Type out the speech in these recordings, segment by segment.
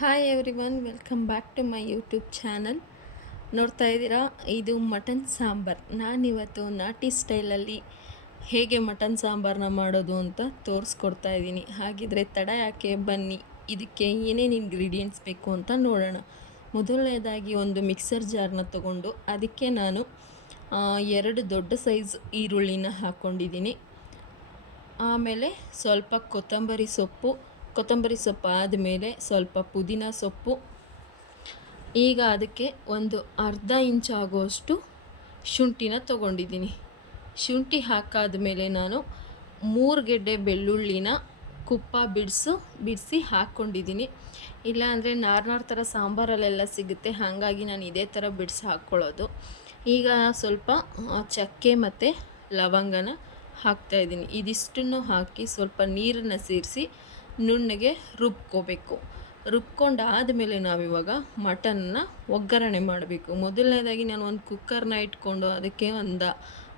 Hi everyone welcome back to my YouTube channel ನೋಡ್ತಾ ಇದ್ದೀರಾ? ಇದು ಮಟನ್ ಸಾಂಬಾರ್. ನಾನಿವತ್ತು ನಾಟಿ ಸ್ಟೈಲಲ್ಲಿ ಹೇಗೆ ಮಟನ್ ಸಾಂಬಾರನ್ನ ಮಾಡೋದು ಅಂತ ತೋರಿಸ್ಕೊಡ್ತಾ ಇದ್ದೀನಿ. ಹಾಗಿದ್ರೆ ತಡ ಯಾಕೆ? ಬನ್ನಿ. ಇದಕ್ಕೆ ಏನೇನು ಇಂಗ್ರೀಡಿಯೆಂಟ್ಸ್ ಬೇಕು ಅಂತ ನೋಡೋಣ. ಮೊದಲನೇದಾಗಿ ಒಂದು ಮಿಕ್ಸರ್ ಜಾರ್ನ ತಗೊಂಡು ಅದಕ್ಕೆ ನಾನು ಎರಡು ದೊಡ್ಡ ಸೈಜ್ ಈರುಳ್ಳಿನ ಹಾಕ್ಕೊಂಡಿದ್ದೀನಿ. ಆಮೇಲೆ ಸ್ವಲ್ಪ ಕೊತ್ತಂಬರಿ ಸೊಪ್ಪು ಕೊತ್ತಂಬರಿ ಸೊಪ್ಪು ಆದಮೇಲೆ ಸ್ವಲ್ಪ ಪುದೀನ ಸೊಪ್ಪು. ಈಗ ಅದಕ್ಕೆ ಒಂದು ಅರ್ಧ ಇಂಚ್ ಆಗುವಷ್ಟು ಶುಂಠಿನ ತಗೊಂಡಿದ್ದೀನಿ. ಶುಂಠಿ ಹಾಕಾದ ಮೇಲೆ ನಾನು ಮೂರು ಗೆಡ್ಡೆ ಬೆಳ್ಳುಳ್ಳಿನ ಕುಪ್ಪ ಬಿಡಿಸು, ಬಿಡಿಸಿ ಹಾಕ್ಕೊಂಡಿದ್ದೀನಿ. ಇಲ್ಲಾಂದರೆ ನಾರ್ನಾರ್ ಥರ ಸಾಂಬಾರಲ್ಲೆಲ್ಲ ಸಿಗುತ್ತೆ, ಹಾಗಾಗಿ ನಾನು ಇದೇ ಥರ ಬಿಡಿಸಿ ಹಾಕ್ಕೊಳ್ಳೋದು. ಈಗ ಸ್ವಲ್ಪ ಚಕ್ಕೆ ಮತ್ತು ಲವಂಗನ ಹಾಕ್ತಾಯಿದ್ದೀನಿ ಇದಿಷ್ಟನ್ನು ಹಾಕಿ ಸ್ವಲ್ಪ ನೀರನ್ನು ಸೇರಿಸಿ ನುಣ್ಣಗೆ ರುಬ್ಕೋಬೇಕು. ರುಬ್ಕೊಂಡು ಆದಮೇಲೆ ನಾವಿವಾಗ ಮಟನ್ನ ಒಗ್ಗರಣೆ ಮಾಡಬೇಕು. ಮೊದಲನೇದಾಗಿ ನಾನು ಒಂದು ಕುಕ್ಕರ್ನ ಇಟ್ಕೊಂಡು ಅದಕ್ಕೆ ಒಂದು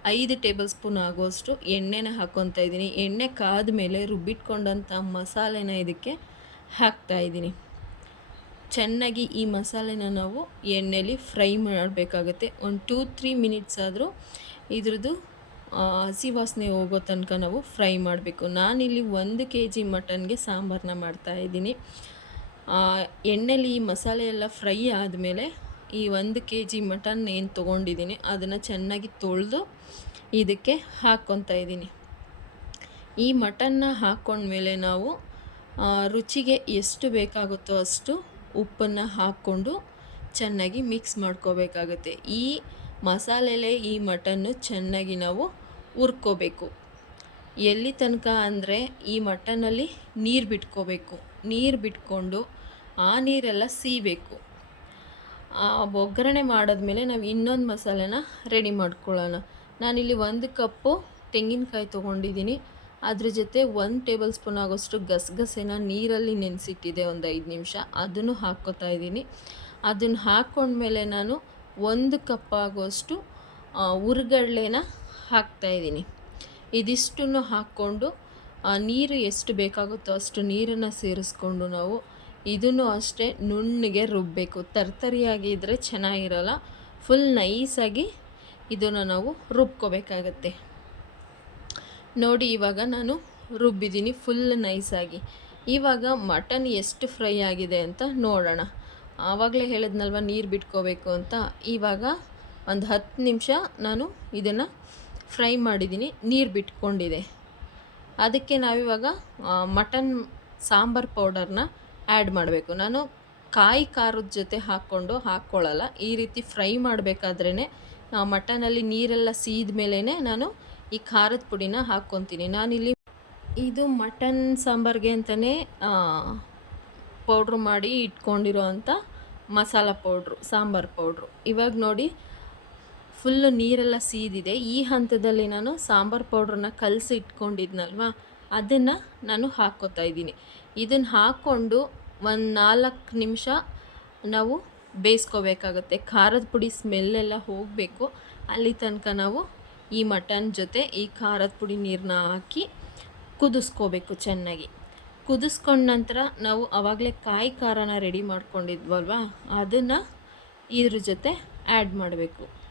ಐದು ಟೇಬಲ್ ಸ್ಪೂನ್ ಆಗುವಷ್ಟು ಎಣ್ಣೆನ ಹಾಕ್ಕೊತಾ ಇದ್ದೀನಿ. ಎಣ್ಣೆ ಕಾದ್ಮೇಲೆ ರುಬ್ಬಿಟ್ಕೊಂಡಂಥ ಮಸಾಲೆನ ಇದಕ್ಕೆ ಹಾಕ್ತಾ ಇದ್ದೀನಿ. ಚೆನ್ನಾಗಿ ಈ ಮಸಾಲೆನ ನಾವು ಎಣ್ಣೆಲಿ ಫ್ರೈ ಮಾಡಬೇಕಾಗುತ್ತೆ. ಒಂದು ಟೂ, ತ್ರೀ ಮಿನಿಟ್ಸ್ ಆದರೂ ಇದ್ರದ್ದು ಹಸಿ ವಾಸನೆ ಹೋಗೋ ತನಕ ನಾವು ಫ್ರೈ ಮಾಡಬೇಕು. ನಾನಿಲ್ಲಿ ಒಂದು ಕೆ ಜಿ ಮಟನ್ಗೆ ಸಾಂಬಾರನ್ನ ಮಾಡ್ತಾ ಇದ್ದೀನಿ. ಆ, ಎಣ್ಣೆಲಿ ಈ ಮಸಾಲೆ ಎಲ್ಲ ಫ್ರೈ ಆದಮೇಲೆ ಈ ಒಂದು ಕೆ ಜಿ ಮಟನ್ ಏನು ತೊಗೊಂಡಿದ್ದೀನಿ ಅದನ್ನು ಚೆನ್ನಾಗಿ ತೊಳೆದು ಇದಕ್ಕೆ ಹಾಕ್ಕೊತಾ ಇದ್ದೀನಿ. ಈ ಮಟನ್ನ ಹಾಕ್ಕೊಂಡ್ಮೇಲೆ ನಾವು ರುಚಿಗೆ ಎಷ್ಟು ಬೇಕಾಗುತ್ತೋ ಅಷ್ಟು ಉಪ್ಪನ್ನು ಹಾಕ್ಕೊಂಡು ಚೆನ್ನಾಗಿ ಮಿಕ್ಸ್ ಮಾಡ್ಕೋಬೇಕಾಗುತ್ತೆ. ಈ ಮಸಾಲೆಲೆ ಈ ಮಟನ್ನು ಚೆನ್ನಾಗಿ ನಾವು ಹುರ್ಕೋಬೇಕು. ಎಲ್ಲಿ ತನಕ ಅಂದರೆ ಈ ಮಟನಲ್ಲಿ ನೀರು ಬಿಟ್ಕೋಬೇಕು. ನೀರು ಬಿಟ್ಕೊಂಡು ಆ ನೀರೆಲ್ಲ ಸೀಬೇಕು. ಆ ಒಗ್ಗರಣೆ ಮಾಡಿದ್ಮೇಲೆ ನಾವು ಇನ್ನೊಂದು ಮಸಾಲೆನ ರೆಡಿ ಮಾಡ್ಕೊಳ್ಳೋಣ. ನಾನಿಲ್ಲಿ ಒಂದು ಕಪ್ಪು ತೆಂಗಿನಕಾಯಿ ತೊಗೊಂಡಿದ್ದೀನಿ. ಅದ್ರ ಜೊತೆ ಒಂದು ಟೇಬಲ್ ಸ್ಪೂನ್ ಆಗೋಷ್ಟು ಗಸಗಸೆನ ನೀರಲ್ಲಿ ನೆನೆಸಿಟ್ಟಿದೆ ಒಂದು ಐದು ನಿಮಿಷ. ಅದನ್ನು ಹಾಕ್ಕೋತಾ ಇದ್ದೀನಿ. ಅದನ್ನು ಹಾಕ್ಕೊಂಡ್ಮೇಲೆ ನಾನು ಒಂದು ಕಪ್ ಆಗೋಷ್ಟು ಹುರ್ಗಡ್ಲೆನ ಹಾಕ್ತಾಯಿದ್ದೀನಿ ಇದಿಷ್ಟನ್ನು ಹಾಕ್ಕೊಂಡು ನೀರು ಎಷ್ಟು ಬೇಕಾಗುತ್ತೋ ಅಷ್ಟು ನೀರನ್ನು ಸೇರಿಸ್ಕೊಂಡು ನಾವು ಇದನ್ನು ಅಷ್ಟೇ ನುಣ್ಣಗೆ ರುಬ್ಬಬೇಕು ತರ್ತರಿಯಾಗಿ ಇದ್ದರೆ ಚೆನ್ನಾಗಿರಲ್ಲ ಫುಲ್ ನೈಸಾಗಿ ಇದನ್ನು ನಾವು ರುಬ್ಕೋಬೇಕಾಗತ್ತೆ. ನೋಡಿ, ಇವಾಗ ನಾನು ರುಬ್ಬಿದ್ದೀನಿ ಫುಲ್ ನೈಸಾಗಿ ಇವಾಗ ಮಟನ್ ಎಷ್ಟು ಫ್ರೈ ಆಗಿದೆ ಅಂತ ನೋಡೋಣ. ಆವಾಗಲೇ ಹೇಳಿದ್ನಲ್ವ, ನೀರು ಬಿಟ್ಕೋಬೇಕು ಅಂತ. ಇವಾಗ ಒಂದು ಹತ್ತು ನಿಮಿಷ ನಾನು ಇದನ್ನು ಫ್ರೈ ಮಾಡಿದ್ದೀನಿ, ನೀರು ಬಿಟ್ಕೊಂಡಿದೆ. ಅದಕ್ಕೆ ನಾವಿವಾಗ ಮಟನ್ ಸಾಂಬಾರ್ ಪೌಡರ್ನ ಆ್ಯಡ್ ಮಾಡಬೇಕು. ನಾನು ಕಾಯಿ ಖಾರದ ಜೊತೆ ಹಾಕ್ಕೊಂಡು ಹಾಕ್ಕೊಳ್ಳಲ್ಲ ಈ ರೀತಿ ಫ್ರೈ ಮಾಡಬೇಕಾದ್ರೇ ಮಟನಲ್ಲಿ ನೀರೆಲ್ಲ ಸೀದ ಮೇಲೇ ನಾನು ಈ ಖಾರದ ಪುಡಿನ ಹಾಕ್ಕೊತೀನಿ. ನಾನಿಲ್ಲಿ ಇದು ಮಟನ್ ಸಾಂಬಾರ್ಗೆ ಅಂತಲೇ ಪೌಡ್ರ್ ಮಾಡಿ ಇಟ್ಕೊಂಡಿರೋ ಅಂಥ ಮಸಾಲ ಪೌಡ್ರು, ಸಾಂಬಾರು ಪೌಡ್ರು. ಇವಾಗ ನೋಡಿ ಫುಲ್ಲು ನೀರೆಲ್ಲ ಸೀದಿದೆ. ಈ ಹಂತದಲ್ಲಿ ನಾನು ಸಾಂಬಾರ್ ಪೌಡ್ರನ್ನ ಕಲಸಿ ಇಟ್ಕೊಂಡಿದ್ನಲ್ವಾ? ಅದನ್ನು ನಾನು ಹಾಕ್ಕೋತಾ ಇದ್ದೀನಿ. ಇದನ್ನು ಹಾಕ್ಕೊಂಡು ಒಂದು ನಾಲ್ಕು ನಿಮಿಷ ನಾವು ಬೇಯಿಸ್ಕೋಬೇಕಾಗುತ್ತೆ. ಖಾರದ ಪುಡಿ ಸ್ಮೆಲ್ಲೆಲ್ಲ ಹೋಗಬೇಕು. ಅಲ್ಲಿ ತನಕ ನಾವು ಈ ಮಟನ್ ಜೊತೆ ಈ ಖಾರದ ಪುಡಿ ನೀರನ್ನ ಹಾಕಿ ಕುದಿಸ್ಕೋಬೇಕು ಚೆನ್ನಾಗಿ. ಕುದಿಸ್ಕೊಂಡ ನಂತರ ನಾವು ಆವಾಗಲೇ ಕಾಯಿ ಖಾರನ ರೆಡಿ ಮಾಡ್ಕೊಂಡಿದ್ವಲ್ವ? ಅದನ್ನು ಇದ್ರ ಜೊತೆ ಆ್ಯಡ್ ಮಾಡಬೇಕು.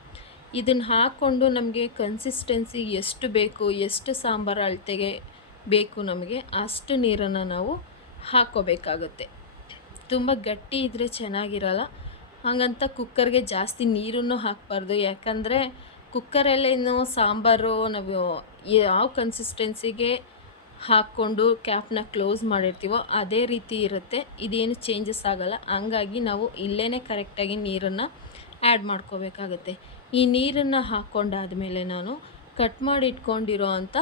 ಇದನ್ನು ಹಾಕ್ಕೊಂಡು ನಮಗೆ ಕನ್ಸಿಸ್ಟೆನ್ಸಿ ಎಷ್ಟು ಬೇಕು, ಎಷ್ಟು ಸಾಂಬಾರು ಅಳತೆಗೆ ಬೇಕು ನಮಗೆ ಅಷ್ಟು ನೀರನ್ನು ನಾವು ಹಾಕೋಬೇಕಾಗುತ್ತೆ ತುಂಬ ಗಟ್ಟಿ ಇದ್ದರೆ ಚೆನ್ನಾಗಿರಲ್ಲ. ಹಾಗಂತ ಕುಕ್ಕರ್ಗೆ ಜಾಸ್ತಿ ನೀರನ್ನು ಹಾಕಬಾರ್ದು. ಯಾಕಂದರೆ ಕುಕ್ಕರಲ್ಲೇನು ಸಾಂಬಾರು ನಾವು ಯಾವ ಕನ್ಸಿಸ್ಟೆನ್ಸಿಗೆ ಹಾಕ್ಕೊಂಡು ಕ್ಯಾಪ್ನ ಕ್ಲೋಸ್ ಮಾಡಿರ್ತೀವೋ ಅದೇ ರೀತಿ ಇರುತ್ತೆ. ಇದೇನು ಚೇಂಜಸ್ ಆಗೋಲ್ಲ. ಹಂಗಾಗಿ ನಾವು ಇಲ್ಲೇ ಕರೆಕ್ಟಾಗಿ ನೀರನ್ನು ಆ್ಯಡ್ ಮಾಡ್ಕೋಬೇಕಾಗತ್ತೆ. ಈ ನೀರನ್ನು ಹಾಕ್ಕೊಂಡಾದಮೇಲೆ ನಾನು ಕಟ್ ಮಾಡಿ ಇಟ್ಕೊಂಡಿರೋ ಅಂಥ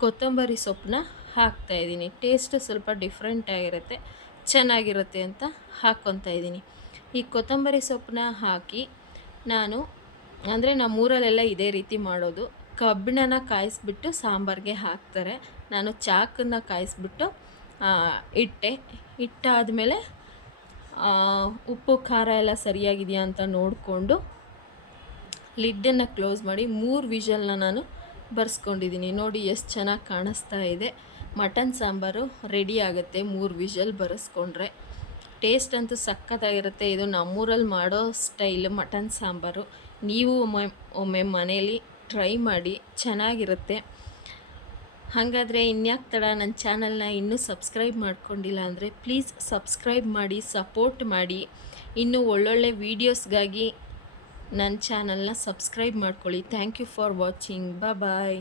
ಕೊತ್ತಂಬರಿ ಸೊಪ್ಪನ್ನ ಹಾಕ್ತಾಯಿದ್ದೀನಿ ಟೇಸ್ಟ್ ಸ್ವಲ್ಪ ಡಿಫ್ರೆಂಟ್ ಆಗಿರುತ್ತೆ, ಚೆನ್ನಾಗಿರುತ್ತೆ ಅಂತ ಹಾಕ್ಕೊತಾ ಇದ್ದೀನಿ. ಈ ಕೊತ್ತಂಬರಿ ಸೊಪ್ಪನ್ನ ಹಾಕಿ ನಾನು, ಅಂದರೆ ನಮ್ಮೂರಲ್ಲೆಲ್ಲ ಇದೇ ರೀತಿ ಮಾಡೋದು. ಕಬ್ಬಿಣನ ಕಾಯಿಸ್ಬಿಟ್ಟು ಸಾಂಬಾರಿಗೆ ಹಾಕ್ತಾರೆ. ನಾನು ಚಾಕನ್ನ ಕಾಯಿಸ್ಬಿಟ್ಟು ಇಟ್ಟೆ. ಇಟ್ಟಾದಮೇಲೆ ಉಪ್ಪು, ಖಾರ ಎಲ್ಲ ಸರಿಯಾಗಿದೆಯಾ ಅಂತ ನೋಡಿಕೊಂಡು ಲಿಡ್ಡನ್ನು ಕ್ಲೋಸ್ ಮಾಡಿ ಮೂರು ವಿಷಲ್ನ ನಾನು ಬರ್ಸ್ಕೊಂಡಿದ್ದೀನಿ. ನೋಡಿ, ಎಷ್ಟು ಚೆನ್ನಾಗಿ ಕಾಣಿಸ್ತಾ ಇದೆ. ಮಟನ್ ಸಾಂಬಾರು ರೆಡಿ ಆಗುತ್ತೆ ಮೂರು ವಿಷಲ್ ಬರೆಸ್ಕೊಂಡ್ರೆ. ಟೇಸ್ಟ್ ಅಂತೂ ಸಖತ್ತಾಗಿರುತ್ತೆ. ಇದು ನಮ್ಮೂರಲ್ಲಿ ಮಾಡೋ ಸ್ಟೈಲ್ ಮಟನ್ ಸಾಂಬಾರು. ನೀವು ಒಮ್ಮೆ ಒಮ್ಮೆ ಮನೇಲಿ ಟ್ರೈ ಮಾಡಿ ಚೆನ್ನಾಗಿರುತ್ತೆ. ಹಾಗಾದರೆ ಇನ್ಯಾಕೆ ತಡ, ನನ್ನ ಚಾನಲ್ನ ಇನ್ನೂ ಸಬ್ಸ್ಕ್ರೈಬ್ ಮಾಡ್ಕೊಂಡಿಲ್ಲ ಅಂದರೆ ಪ್ಲೀಸ್ ಸಬ್ಸ್ಕ್ರೈಬ್ ಮಾಡಿ, ಸಪೋರ್ಟ್ ಮಾಡಿ. ಇನ್ನೂ ಒಳ್ಳೊಳ್ಳೆ ವೀಡಿಯೋಸ್ಗಾಗಿ ನನ್ನ ಚಾನಲ್ನ ಸಬ್ಸ್ಕ್ರೈಬ್ ಮಾಡ್ಕೊಳ್ಳಿ. Thank you for watching bye